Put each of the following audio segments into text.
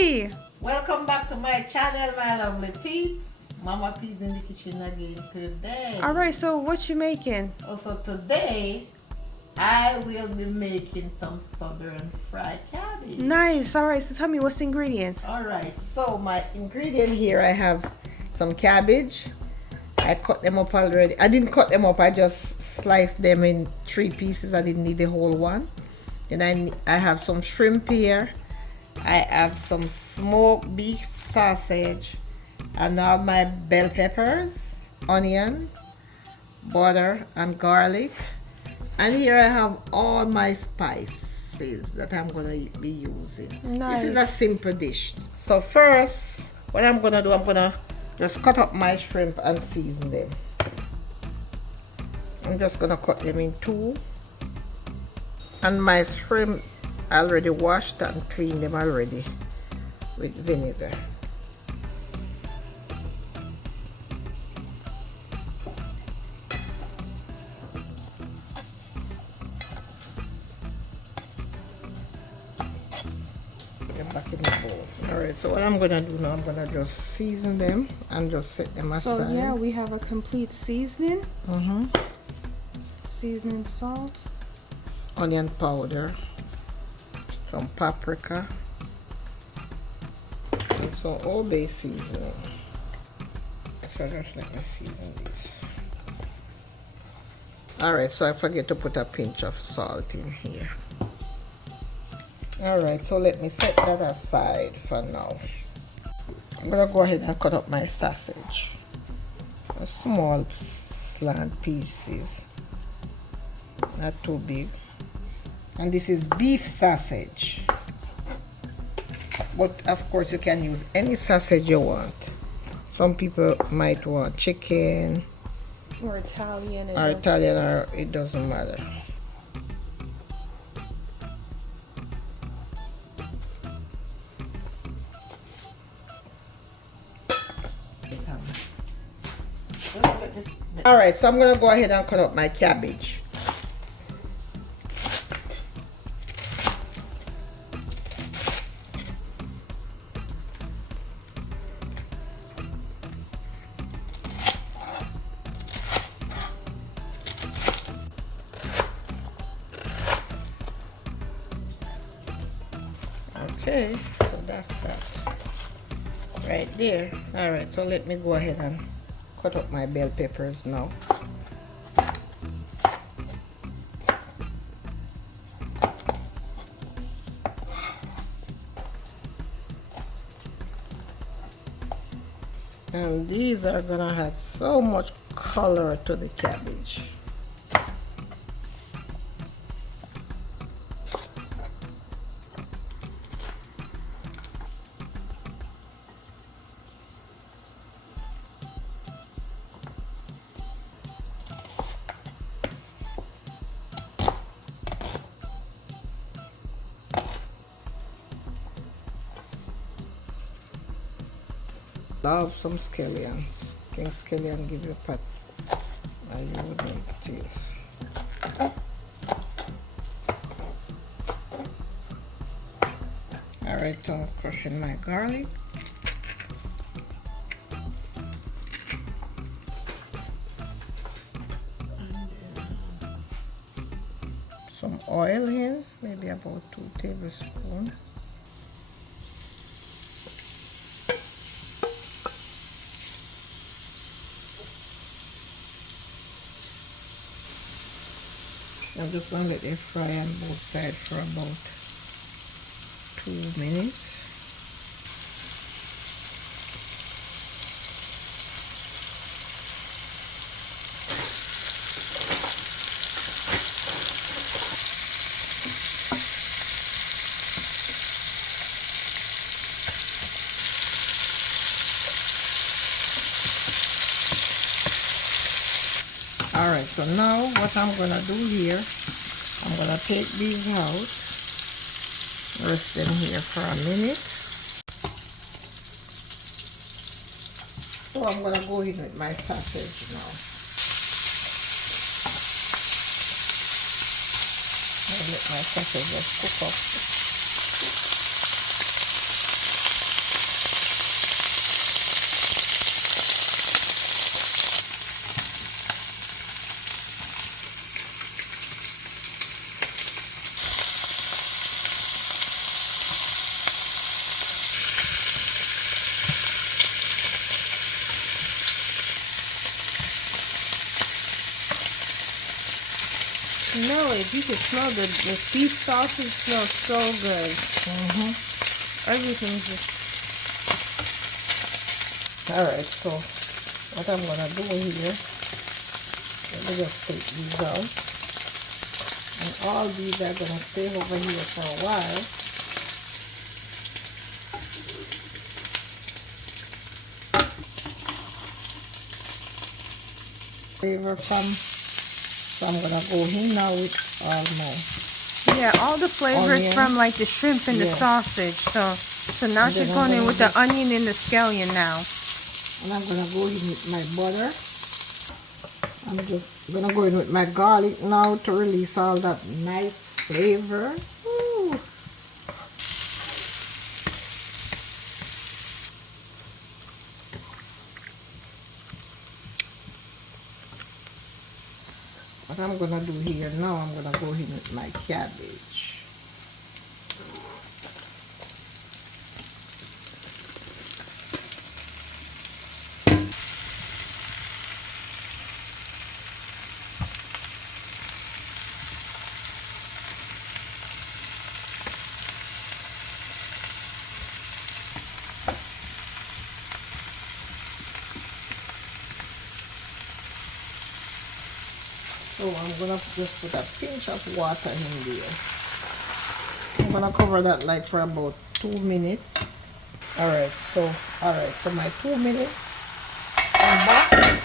Hi! Welcome back to my channel, my lovely peeps. Mama P's in the kitchen again today. Alright, so what you making? Also today, I will be making some southern fried cabbage. Nice. Alright, so tell me what's the ingredients? Alright, so my ingredient here, I have some cabbage. I cut them up already. I didn't cut them up, I just sliced them in 3 pieces. I didn't need the whole one. Then I have some shrimp here. I have some smoked beef sausage and all my bell peppers, onion, butter and garlic. And here I have all my spices that I'm going to be using. Nice. This is a simple dish. So first, what I'm going to do, I'm going to just cut up my shrimp and season them. I'm just going to cut them in 2. And my shrimp, I already washed and cleaned them already with vinegar. Put them back in the bowl. Alright, so what I'm gonna do now, I'm gonna just season them and just set them aside. So yeah, we have a complete seasoning. Seasoning salt. Onion powder. Some paprika and some Old Bay seasoning. So just let me season these. Alright, so I forget to put a pinch of salt in here. Alright, so let me set that aside for now. I'm gonna go ahead and cut up my sausage. A small slant pieces, not too big. And this is beef sausage, but of course you can use any sausage you want. Some people might want chicken Or Italian. or it doesn't matter. Alright, so I'm gonna go ahead and cut up my cabbage. Okay, so that's that right there. All right, so let me go ahead and cut up my bell peppers now. And these are gonna add so much color to the cabbage. Love some scallion. I think scallion give you pat. I wouldn't taste. Alright, I'm crushing my garlic. Some oil in, maybe about 2 tablespoons. I'm just going to let it fry on both sides for about 2 minutes. Alright, so now what I'm going to do here, I'm going to take these out, rest them here for a minute. So I'm going to go in with my sausage now. I'll let my sausage just cook up. smell it. You can smell the beef sausage smells so good. Everything's just... Alright, so what I'm gonna do here, let me just take these out. And all these are gonna stay over here for a while. Flavor from, so I'm gonna go in now with all my Yeah, all the flavors onion. from like the shrimp and the sausage. So now And she's then going I'm in gonna with the onion and the scallion now. And I'm gonna go in with my butter. I'm just gonna go in with my garlic now to release all that nice flavor. Ooh. What I'm gonna do here now, I'm gonna go in with my cabbage. So I'm gonna just put a pinch of water in there. I'm gonna cover that like for about 2 minutes. Alright, so my 2 minutes. I'm back.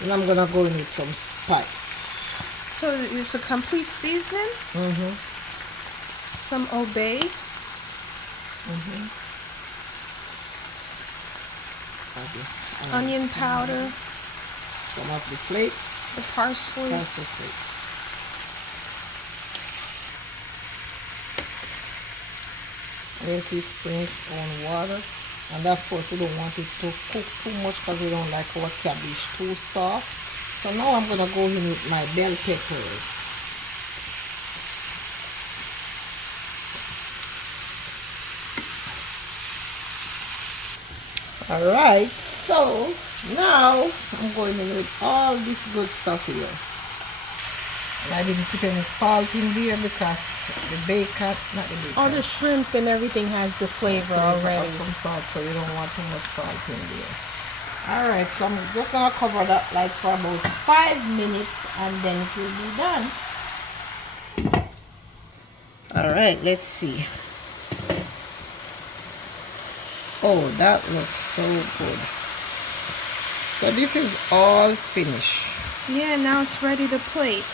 And I'm gonna go in with some spice. So it's a complete seasoning. Some obey. Onion powder. Some of the flakes. The parsley. Parsley flakes. And you see Spring's own water. And of course we don't want it to cook too much because we don't like our cabbage too soft. So now I'm gonna go in with my bell peppers. Alright, so now I'm going in with all this good stuff here. And I didn't put any salt in there because the bacon, not the bacon. All the shrimp and everything has the flavor already. Some salt, so you don't want too much salt in there. Alright, so I'm just gonna cover that like for about 5 minutes and then it will be done. Alright, let's see. Oh, that looks so good. So this is all finished. Yeah, now it's ready to plate.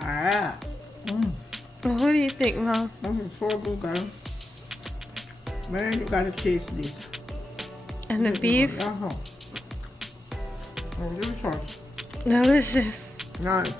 Alright. What do you think, Mom? This is so good, guys. Man, you gotta taste this. And the beef? Delicious. Delicious. Nice.